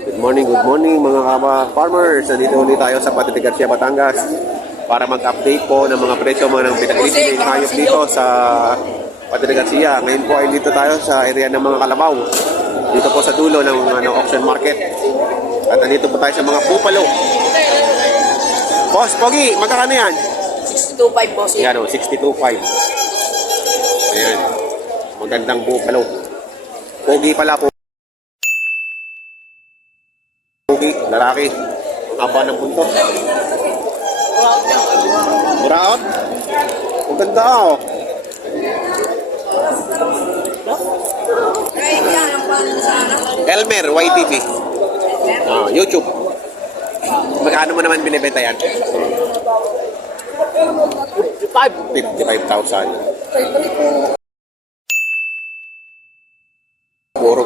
Good morning mga farmers. Nandito ulit tayo sa Patrick Garcia, Batangas para mag-update po ng mga presyo mga ng pinag-ibig ng hayop dito sa Patrick Garcia. Ngayon po ay dito tayo sa area ng mga kalabaw. Dito po sa dulo ng auction market. At nandito po tayo sa mga bupalo. Boss, Pogi, magkano yan? 62.5 boss. Yan o, 62.5. Ayan. Magandang bupalo. Pogi pala po. Pogi, lalaki. Haba ng punto. Buraot? Ang ganda oh. Elmer, YTV. YouTube. Magkano mo naman binibenta yan? 55,000.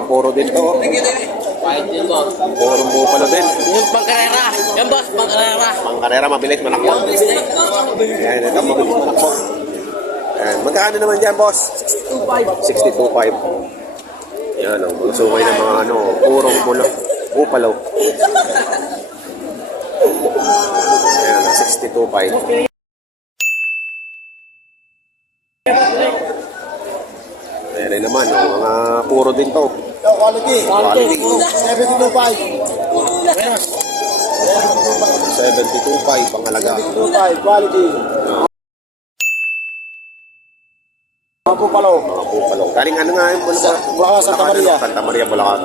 Puro din to. Puro bupalo din. Yung pangkarera. Yan boss, pangkarera. Pangkarera, mabilis manakbo. Ayan, ito mabilis manakbo. Ayan, magkano naman dyan, boss? 62.5. Yan, mga sumay ng mga purong bupalo. Ayan, 62.5. Ayan naman, mga puro din to. Quality. 72.5. 72.5 ang halaga. 72.5 quality. Mga bupalo. Mga bupalo. Galing ano nga yung Bulacan, Santa Maria. Santa Maria, Bulacan.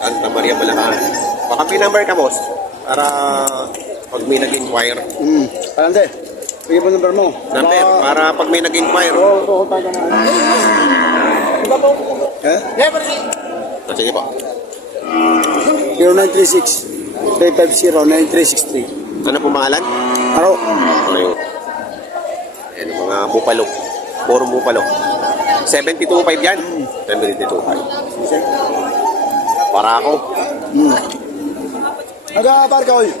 Santa Maria, Bulacan. Baka may number ka, boss? Para pag may nag-inquire. Palande. Bigyan mo number mo. Number, para pag may nag-inquire. Oo, tayo na. Eh? Sige po. 0936-350-9363. Ano po pangalan? Araw. Ayun. Ayan, mga bupalo. Puro bupalo. 72.5 yan? 72.5. Para ako. Nag-aabar ka, oy. 72.5.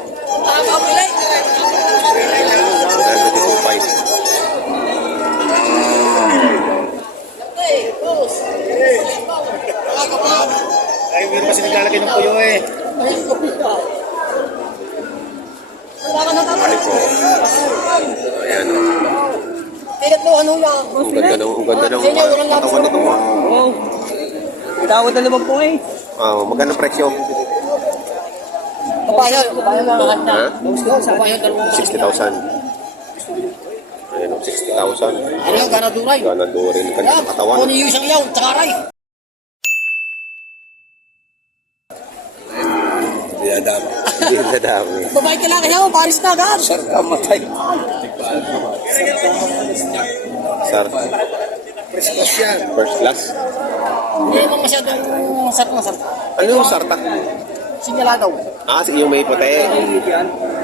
Ay, hindi pa sinilalagay ng puyo eh. Balik po. Ayan. Tigat mo, ano yan? Ang ganda ng katawan nito. Oo. Tawad na naman po eh. Magkano presyo? Papaya na lahat na. Ha? Papaya dalawang 60,000. Ayan, 60,000. Ano yung ganaduray? Ganadurin. Ganda ng katawan. Kung yung isang yaw, tsakaray. Hindi na dami. Babae ka lang kaya, paris na agad. Sir, kamatay. Sir. First class. Hindi naman masyadong sarta. Ano yung sarta? Sinyaladaw. Sige, yung may puti.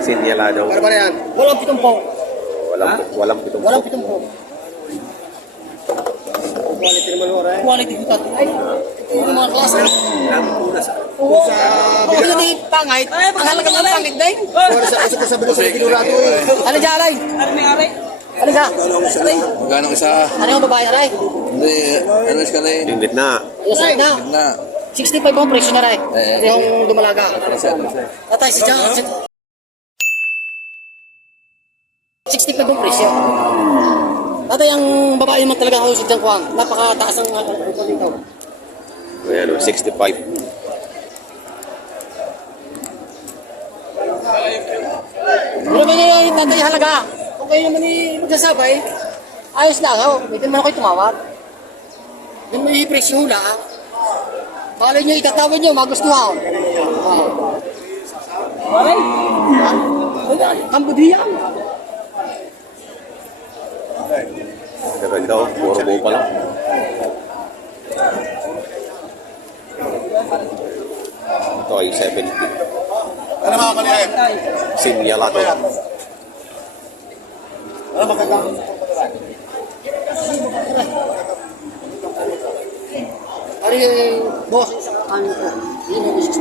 Sinyalado. Ano ba yan? Walang pitumpo. Walang pitong. Walang pitumpo. Quality naman mo, rin. Quality dito. Ay, ito yung mga klase. Oo. Kung ano na yung pangit, ang halaga ng pangit din. Kasi kasabi ko sa kinurado eh. Ano dyan, Aray? Ano dyan? Magkano isa? Ano yung babae, Aray? Hindi, ano is ka na yun? Yung gitna. Yung sakit na. Na. 65 ang presyo na, Aray. Ito yung dumalaga. Tatay, si John. 65 ang presyo. Tatay, ang babae naman talaga ako si John Kwang. Napakataas ang dito. Ayan, 65. Ano naman yung tatay halaga? Kung kayo naman magsasabay, ayos lang ako. Hindi naman ako tumawag. Hindi mo i-presyo hula. Bala nyo, itatawin nyo, magustuhan. Maray? Cambodia. Ganda, puro mo pala. Ito ay 70. Ano mga kaliit? Sinyalado. Ano magkakang? Ano yung boss sa ano ko? Hindi mo gusto.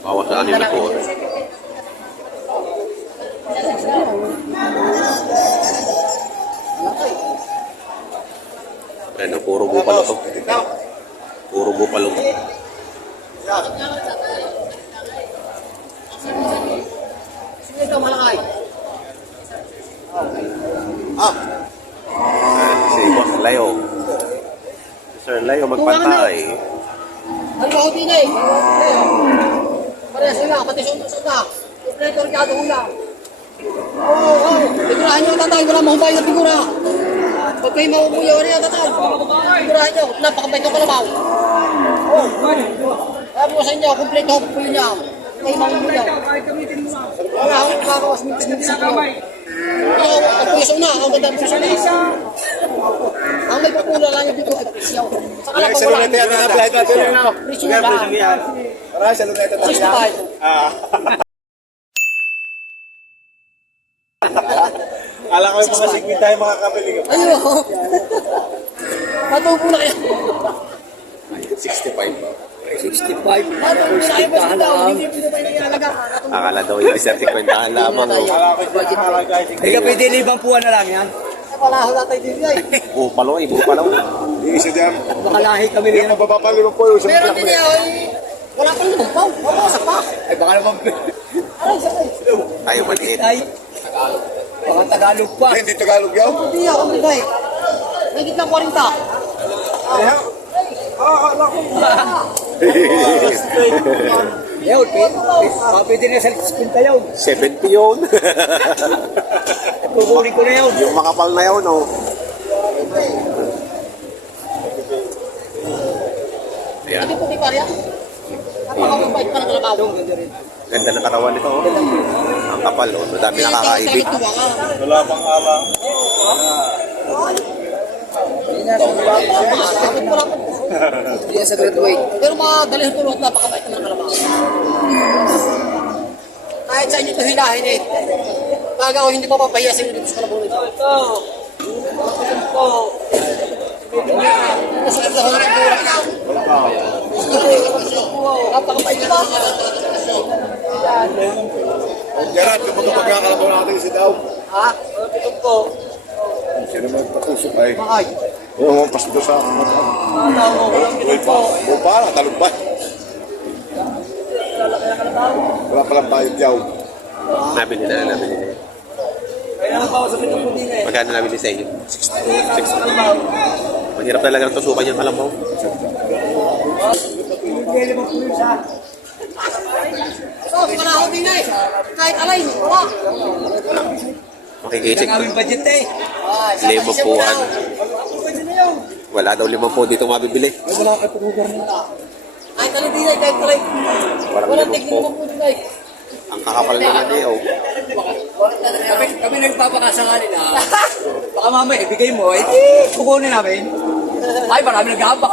Bawas na anim na po. Ano, puro bupalo to. Puro bupalo to. Sige ito, malakay. Si Boss Leo. Sir Leo magpantay. Ano ba ho din eh? Parehas sila, pati sunod-sunod. Kompleto regado ulang. Oo. Figurahan nyo, tatay, wala mahubay na figura. Pag kayo mahubuya, wala yan, tatay. Figurahan nyo, napakabait ng kalabaw. Oo. Sabi ko sa inyo, kompleto ho po niya. Kayo mahubuya. Wala akong makakawas ng business ko. Ikaw, ang puso na, ang ganda ng puso na. Ang may pupula lang yung dito, presyo. Sa kalabaw wala. Presyo na lang. 65. Alam ko yung mga sigmin tayo makakabili ka. Ayun. Matubo na kayo. 65. Matubo na kayo ba sa daw? Hindi po na tayo nangyaalaga. Akala daw yung isa 50 lamang. Oh. Hindi ka pwede libang puwan na lang yan. Wala ho natin dito eh. Bupalo eh, bupalo. Isa dyan. Baka lahi kami Hindi rin. mo papapalima po yung Meron din niya eh. Wala pa rin paw. Mabawasak pa. Ay baka naman. Aray, sakay. Tayo maliit. Ay, baka Tagalog pa. Ay, hindi Tagalog yaw. Hindi ako nagay. May gitna 40. Yun, pwede na sa spinta yun. 70 yun. Kukunin ko na yun. Yung makapal na yun, oh. Ayan. Hindi po di parya. Napakabait pa ng kalabaw. Ganda ng katawan nito, oh. Ang kapal, oh. Madami nakakaibig. Wala pang alam. Hindi sa graduate. Pero madalhin po at napakabait ng kalabaw. Kahit sa inyo ito hilahin eh. Pag ako hindi pa papahiya sa inyo dito sa kalabaw nito. Kasi ito ako ng dura. Napakabait ba? Gerard, kung magkakalabaw natin si Daw. Ha? Siya naman patusok ay. Bakay. Oo, pas dito sa mata. O para, talog ba? Wala palang bayad yaw. Nabili na. Magkano nabili sa inyo? 60. Mahirap talaga ang tusukan yung kalabaw. So, wala ako din eh. Kahit alay, wala. Makikisik to. Kaming budget eh. Limang puwan. Wala daw 5 dito mabibili. Kahit alay din eh, kahit alay. Walang Walang 5 tignan mo po din eh. Ang kakapal naman eh, oh. Kami nagpapakasakali na. Baka mamaya, ibigay mo. Eh, kukunin namin. Ay, marami nag-aabak.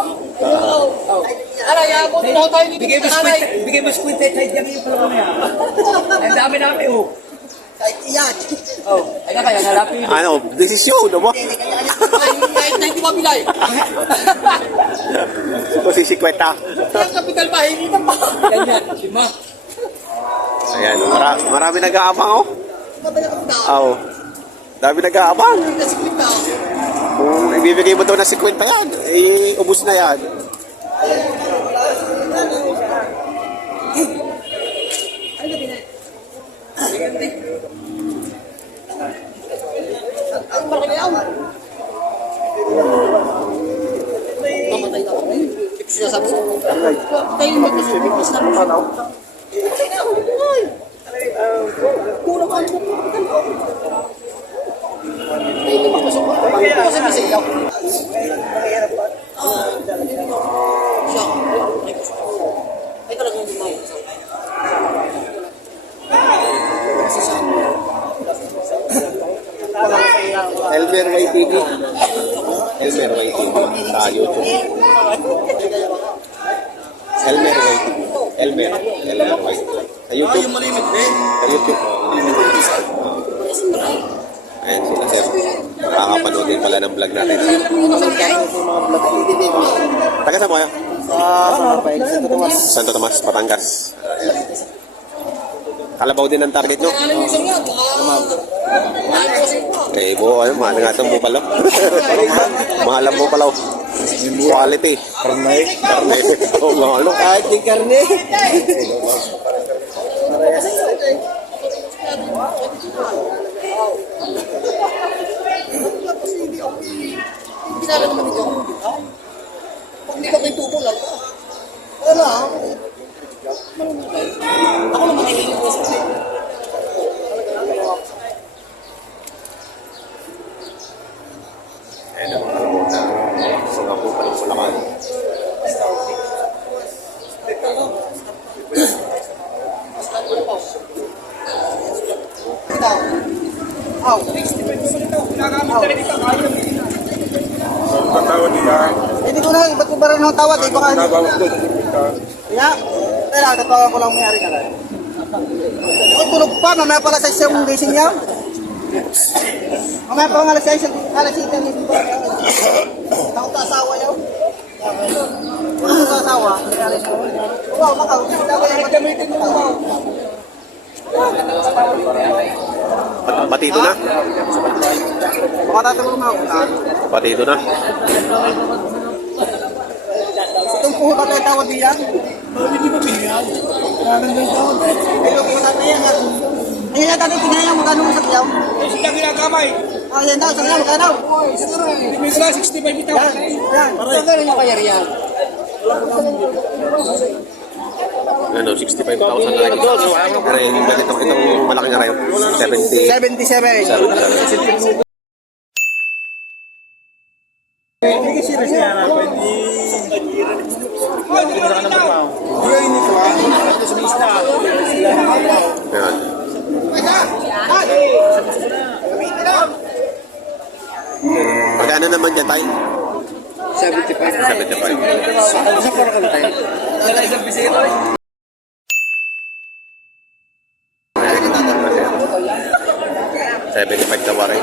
Alay, abot na ako tayo dito Bigay mo sa alay. bigay mo squint eh, kahit yan yung pala mo yan. Ang dami namin, oh. Kahit iyan. Oh, ay na kaya, hanapin mo. Ano, desisyon, no mo? Kahit na hindi mabilay. Ito si Sikweta. Kaya kapital pa, hindi na pa. Ganyan, lima. Ayan, marami nag-aabang, oh. Sabi na kapita. Oo. Dami nag-aabang. Kasi kita. Kung ibibigay mo daw na 50 yan, eh, ubus na yan. Ang malaki yan. Mamatay na ako. Sinasabi ko. Tayo magkasubig ko sa panaw. Kurang ang bukutan ko. Tayo magkasubig ko. Paano ko sabi sa iyo? Siya. Ay talagang bumayo. Elmer YTV. Elmer YTV sa YouTube. Elmer YTV. Elmer YTV. Sa YouTube. Sa YouTube. Ayan sila sir. Nakakapanood din pala ng vlog natin. Taga sa mo yun? Santo Tomas, Batangas. Ayan. Kalabaw din ang target nyo? Eh, bo, ano, mahal nga itong bupalo. Mahalam mo pala. Quality. Karnay. Karne. Oo, mahalo. Kahit di karne. Pinala naman ito. Pag hindi ka may tubo lang ka. Wala. Ako naman naiingin ko sa sa'yo. Ayan ang mga lamok na mga pupa ng Bulacan. Aw. Patawad nila. Hindi ko na, ba't ko ba rin ng tawad? Eh, baka hindi. Nabawag ko. Kaya, tara, tatawagan ko lang may-ari ka lang. Ako tulog pa, mamaya pala sa isang gising niya. Mamaya pa nga sa isang kalasitan niya. Takot sa asawa niya. Takot sa asawa. Wow, makaw. Gamitin mo, wow. Batido na? Baka tatawag na ako. Batido na? Itong puho ba tayo tawad niya? Hindi ba pinigyan? Maraming tawad. Ito po natin yan. Ayun na tayo pinayang magkano mo sa tiyaw. Kasi ka ginagamay. Yan daw, sa tiyaw, magkano? May kala 65 itaw. Yan. Magkano yung kaya riyan? Ano, 65,000 na rin. Pero yung itong malaking arayo, 70. 77. Ayan. Magkano naman dyan tayo? 75. 75 daw rin.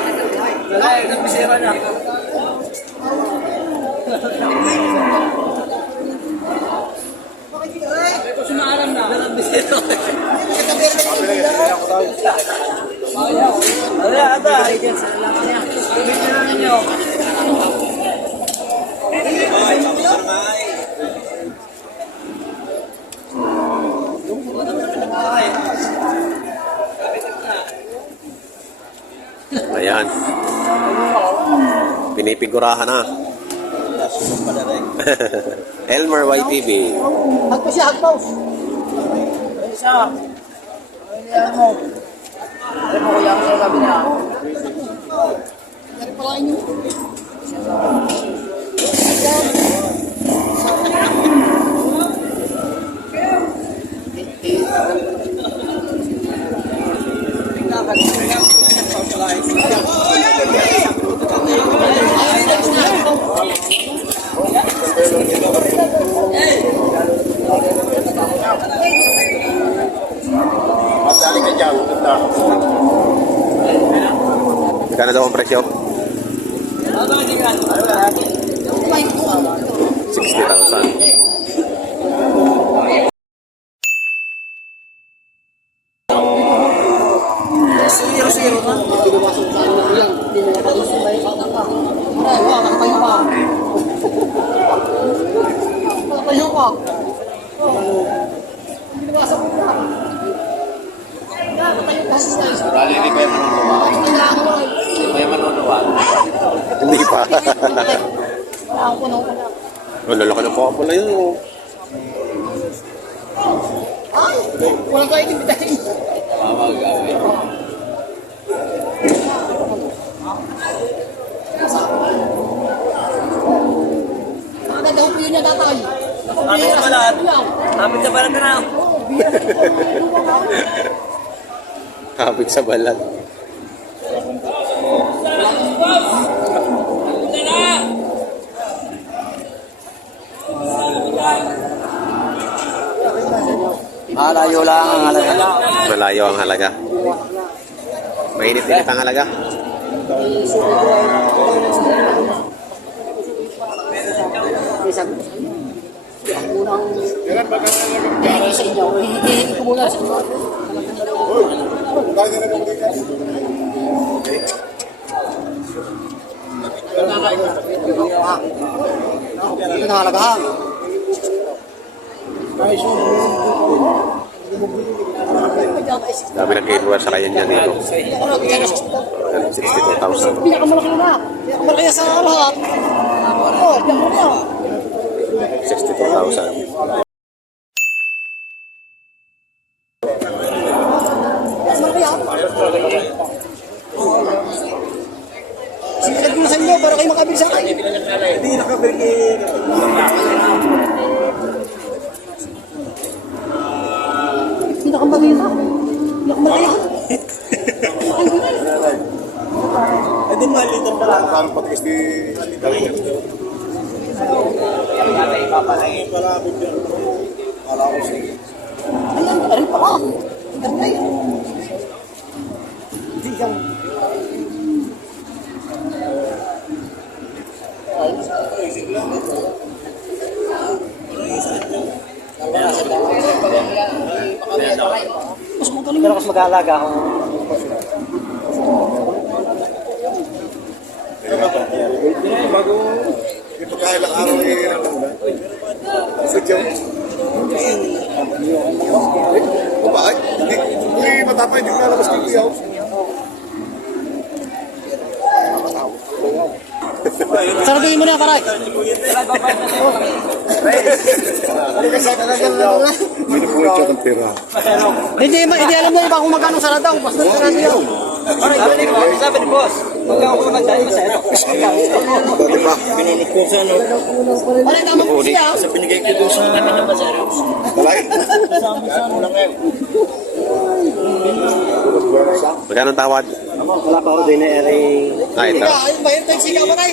Ayan. Pinipigurahan na. Elmer YTV. Hagpo siya, hagpo. Isa. Ayan mo. Ayan mo kuya, sa gabi na. Yan pala inyo. Masali ka dyan. Ganda. Magkano daw ang presyo? 60,000. Zero na. Pinawasan sa ano yan. Pinawasan sa may bata ka. Ay, wow, nakatayo ka. Nakatayo ka. Pinawasan mo ka. Nakatayo ka sa size. Rally ni Kuya Manunuwa. Kuya Manunuwa. Hindi pa. Wala akong puno ka na. Ang lalaki ng papa pala yun. Oh. Ay, walang kayo kimitahin. Maganda ko yun na tatay. Amin sa balat. Amin sa balat na. Kapit sa balat. Malayo lang ang halaga. Malayo ang halaga. Mainit-init ang halaga. Ang unang hihingi sa inyo. Hihingi ko muna sa inyo. Ito na halagahan. Dami ng kinuha sa kanya niya dito. 62,000. Pinakamalaki na. Pinakamalaki sa lahat. Oo, pinakamalaki. 62,000. Sinilad ko na sa inyo para kayo makabili sa akin. Pinakamalaki na. Pinakamalaki. Parang patikis di Ayan, arin pa ka. Ganda yun. Mas magaling. Pero mas mag-aalaga ako. ito kailang araw sa Diyan. Bakit? Hindi matapay, hindi lalabas dito yaw. Sarapin mo na, paray. Hindi po ito ng pera. Hindi alam mo iba kung magkano saradaw. Basta saradaw yun. Sabi ni boss, magkano ko magdali masaya. Dati pa. Paray, tama po siya. Binigay ko doon sa Balay. Magkano ang tawad? Wala pa ako din na eri. Ah, ito. Ayun, bayar tayo sigaw, paray.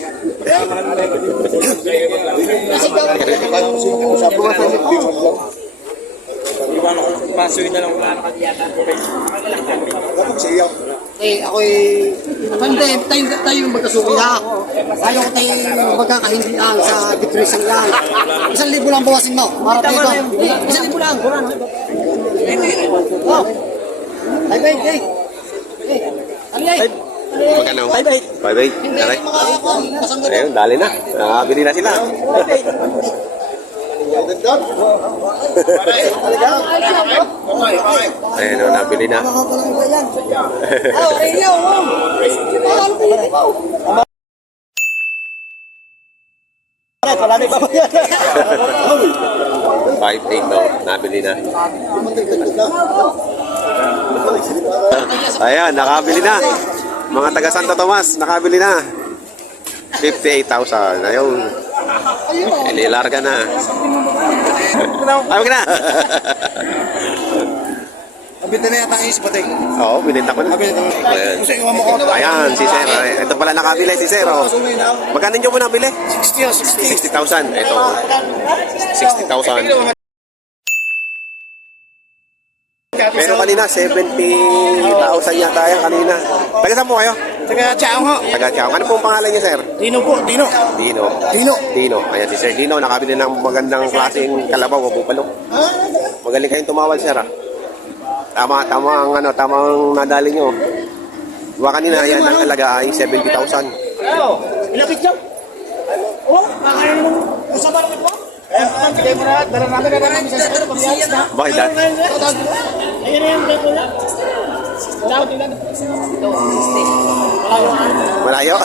Sigaw. iwan ako pasoy na lang. Dapat siya. Ako'y... Hindi, tayo yung magkasuki ha. Ayaw ko tayo magkakahindihan sa depression yan. 1,000 lang bawasin mo. Marating ito. 1,000 lang. Oh. Ay. Ano yan? Magkano? 5,800. 5,800. Hindi Aray. yung mga ako. Kasang Ayun, dali na. Nakabili na sila. Ayun, nabili na. Oh, ayaw. Mahal ko yun. 5,800 daw. Nabili na. Ayan, nakabili na. Mga taga Santo Tomas, nakabili na. 58,000. Ayun. Ililarga na. Ayun na. Abita na yata ang isip pati. Oo, binenta ko na. Ayan. Kasi iwan mo ko. Ayan, si Sir. Ito pala nakabili si Sir. Oh. Magkano nyo mo nabili? 60,000. Ito. 60,000. Pero kanina, 70,000 yata yan kanina. Taga saan po kayo? Taga Tiao ho. Taga Tiao. Ano pong pangalan niyo, Sir? Dino po, Dino. Dino. Ayan, si Sir Dino. Nakabili ng magandang klaseng kalabaw o bupalo. Magaling kayong tumawal, Sir. Ah. Tama ang nadali nyo. Diba kanina, yan ang alaga ay 70,000. Ilapit dyan. Oh, kakain mo. Usa ba naman mo? Bigay mo na. Dala namin sa sakit. Pag-iayos na. Bakit dad? Ayan na yung break mo na. Wala ko tingnan. Malayo?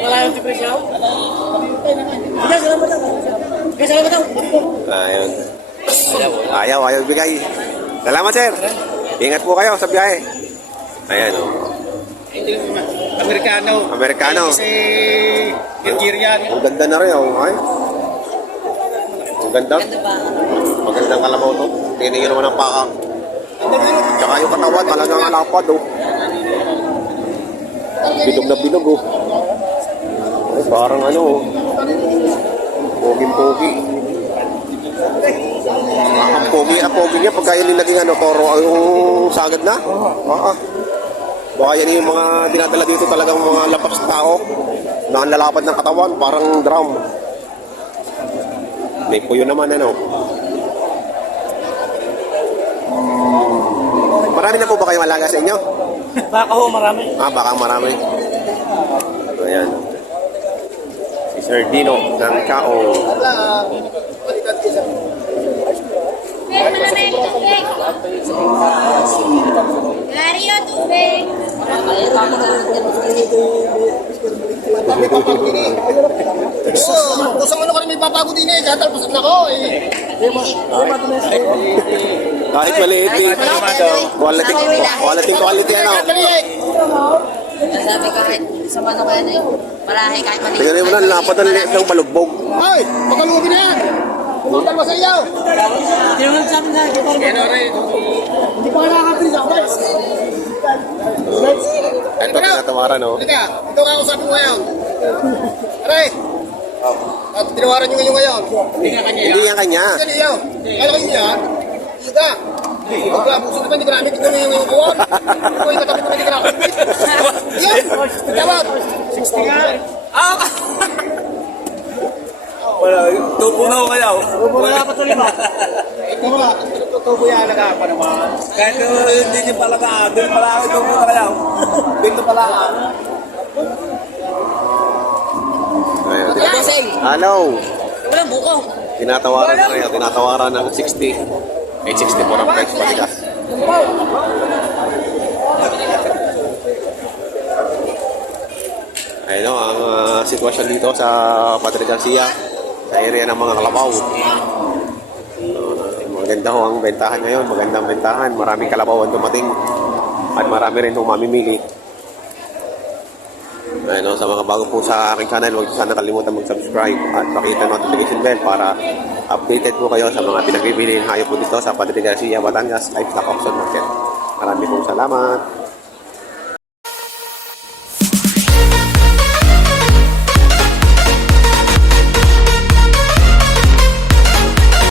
Wala yung depression. Bigay, salamat daw. Bigay, salamat daw. Ayun. Ayaw bigay. Salamat, Sir. Ingat po kayo sa biyahe. Ayan, oh. Amerikano. Si Nigerian. Ang ganda na rin, oh. Ay. Ang ganda. Magandang kalabaw to. Tingnan nyo naman ang paa. Tsaka yung katawan, talagang alapad, oh. Bilog na bilog, oh. Ay, parang ano, oh. Poging-pogi. Ang pogi niya pagka yun yung naging ano, toro yung sagad na. Baka yan yung mga dinadala dito talagang mga lapas na tao na ang lalapad ng katawan, parang drum. May puyo naman, ano. Marami na po ba kayong alaga sa inyo? Baka ho, marami. Baka marami. Ayan. Sir Dino ng Kao. Mario, tubig. Kung sa ano ka rin may papago din eh, tatalpasan na ko eh. Kahit maliit eh. Quality ano. Sabi kahit sa mano kaya na yung malahe kahit maliit. Tingnan mo na, lapad ang liit ng balugbog. Ay, pagkalubi na yan. Pumuntan mo sa iyo. Hindi pa nakakapin sa akin. Ito tinatawaran, no? Halika, ito ka usapin mo ngayon. Aray! At tinawaran nyo ngayon. Hindi yan kanya. Ano iyo? Ano kayo niya? Ika! Wala, puso naman, hindi ka namin. Tignan mo yung kuwan. Ito yung katabi mo na hindi ka namin. Yan! Tawag! 60 nga. Wala, tupo na ako kayo. Wala pa tuloy ba? Ito ba? Tutubo yan nag-aapa naman. Kahit hindi niyo pala ka, doon pala ako tupo na kayo. Dito pala ka. Ayun. Bossing, Hello. walang buko. Tinatawaran na rin. Tinatawaran ng 60. 864 ang price paligas. Ayun o, ang sitwasyon dito sa Padre Garcia, sa area ng mga kalabaw. Maganda ho ang bentahan ngayon, magandang bentahan. Maraming kalabaw ang dumating at marami rin hong mamimili. Ayun o, sa mga bago po sa aking channel, huwag sana kalimutan mag-subscribe at pakita notification bell para updated po kayo sa mga pinagbibili ng hayop po dito sa Padre Garcia, Batangas Livestock Auction Market. Maraming pong salamat.